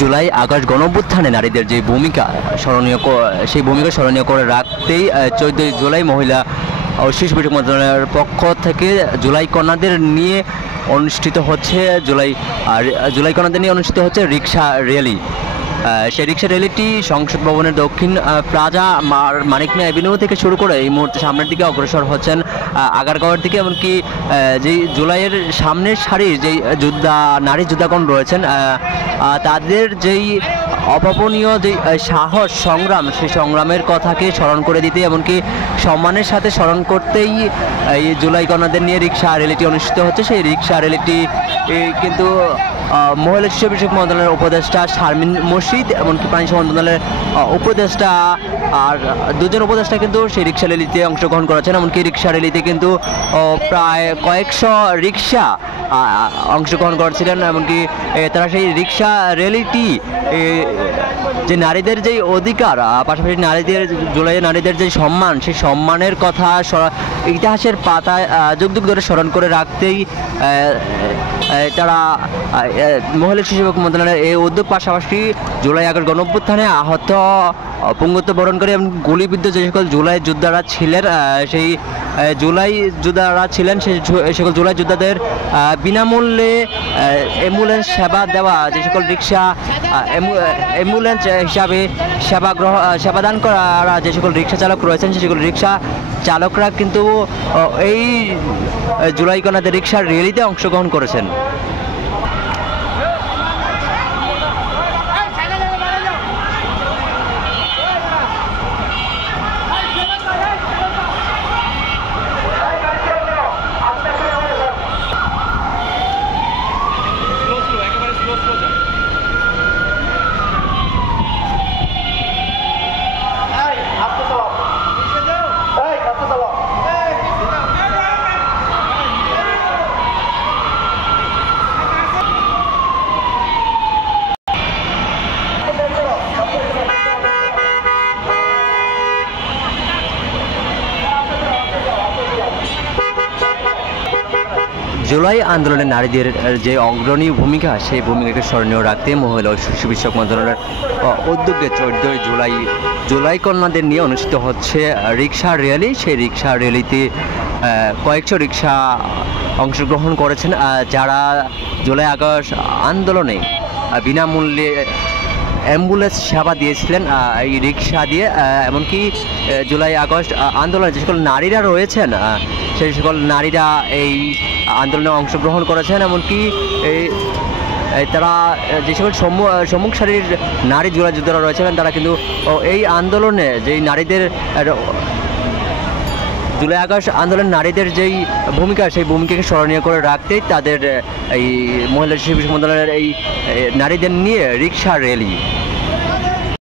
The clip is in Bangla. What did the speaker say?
জুলাই আগস্ট গণঅভ্যুত্থানে নারীদের যে ভূমিকা স্মরণীয় সেই ভূমিকা স্মরণীয় করে রাখতেই 14 জুলাই মহিলা ও শিশু বিষয়ক মন্ত্রণালয়ের পক্ষ থেকে জুলাই কন্যাদের নিয়ে অনুষ্ঠিত হচ্ছে জুলাই কন্যাদের নিয়ে অনুষ্ঠিত হচ্ছে রিক্সা র্যালি। সেই রিক্সা র্যালিটি সংসদ ভবনের দক্ষিণ প্লাজা মানিক মিয়া অ্যাভিনিউ থেকে শুরু করে এই মুহূর্তে সামনের দিকে অগ্রসর হচ্ছেন আগারগাঁওয়ের দিকে। এমনকি যেই জুলাইয়ের সামনের সারির যেই নারী যোদ্ধাগণ রয়েছেন তাদের যেই অভাবনীয় যে সাহস সংগ্রাম, সেই সংগ্রামের কথাকে স্মরণ করে দিতে এমনকি সম্মানের সাথে স্মরণ করতেই এই জুলাই কন্যাদের নিয়ে রিক্সা র্যালিটি অনুষ্ঠিত হচ্ছে। সেই রিক্সা র্যালিটি কিন্তু মহিলা শিশু বিষয়ক মন্ত্রণালয়ের উপদেষ্টা শারমিন মুর্শিদ এমনকি পানি সম্পদ মন্ত্রণালয়ের উপদেষ্টা আর দুজন উপদেষ্টা কিন্তু সেই রিক্সা র্যালিতে অংশগ্রহণ করেছেন। এমনকি রিক্সা র্যালিতে কিন্তু প্রায় কয়েকশো রিক্সা অংশগ্রহণ করেছিলেন। এমনকি তারা সেই রিক্সা র্যালিটি যে নারীদের যেই অধিকার, পাশাপাশি নারীদের জুলাইয়ে নারীদের যে সম্মান, সেই সম্মানের কথা ইতিহাসের পাতায় যুগ যুগ ধরে স্মরণ করে রাখতেই তারা মহিলা শিশু মন্ত্রণালয়ের এই উদ্যোগ, পাশাপাশি জুলাই আগস্ট গণঅভ্যুত্থানে আহত পঙ্গুত্ব বরণ করে এবং গুলিবিদ্ধ যে সকল জুলাই যোদ্ধারা ছিলেন সেই সকল জুলাই যোদ্ধাদের বিনামূল্যে অ্যাম্বুলেন্স সেবা দেওয়া, যে সকল রিক্সা অ্যাম্বুলেন্স হিসাবে সেবাদান করা যে সকল রিক্সা চালক রয়েছেন, সেই সকল রিক্সা চালকরা কিন্তু এই জুলাই কন্যাদের রিক্সার র্যালিতে অংশগ্রহণ করেছেন। জুলাই আন্দোলনে নারীদের যে অগ্রণী ভূমিকা, সেই ভূমিকাকে স্মরণীয় রাখতে মহিলা ও শিশু বিষয়ক মন্ত্রণালয়ের উদ্যোগে 14 জুলাই কন্যাদের নিয়ে অনুষ্ঠিত হচ্ছে রিক্সা র্যালি। সেই রিক্সা র্যালিতে কয়েকশো রিক্সা অংশগ্রহণ করেছেন যারা জুলাই আগস্ট আন্দোলনে বিনামূল্যে অ্যাম্বুলেন্স সেবা দিয়েছিলেন এই রিক্সা দিয়ে। এমনকি জুলাই আগস্ট আন্দোলনে যে সকল নারীরা রয়েছেন সেই সকল নারীরা এই আন্দোলনে অংশগ্রহণ করেছেন। এমনকি তারা যে সকল সম্মুখ সারির নারী জুলাই যোদ্ধারা রয়েছেন তারা কিন্তু এই আন্দোলনে যেই নারীদের জুলাই আগস্ট আন্দোলন নারীদের যেই ভূমিকা, সেই ভূমিকাকে স্মরণীয় করে রাখতেই তাদের এই মহিলা শিশু মন্ত্রণালয়ের এই নারীদের নিয়ে রিক্সা র্যালি।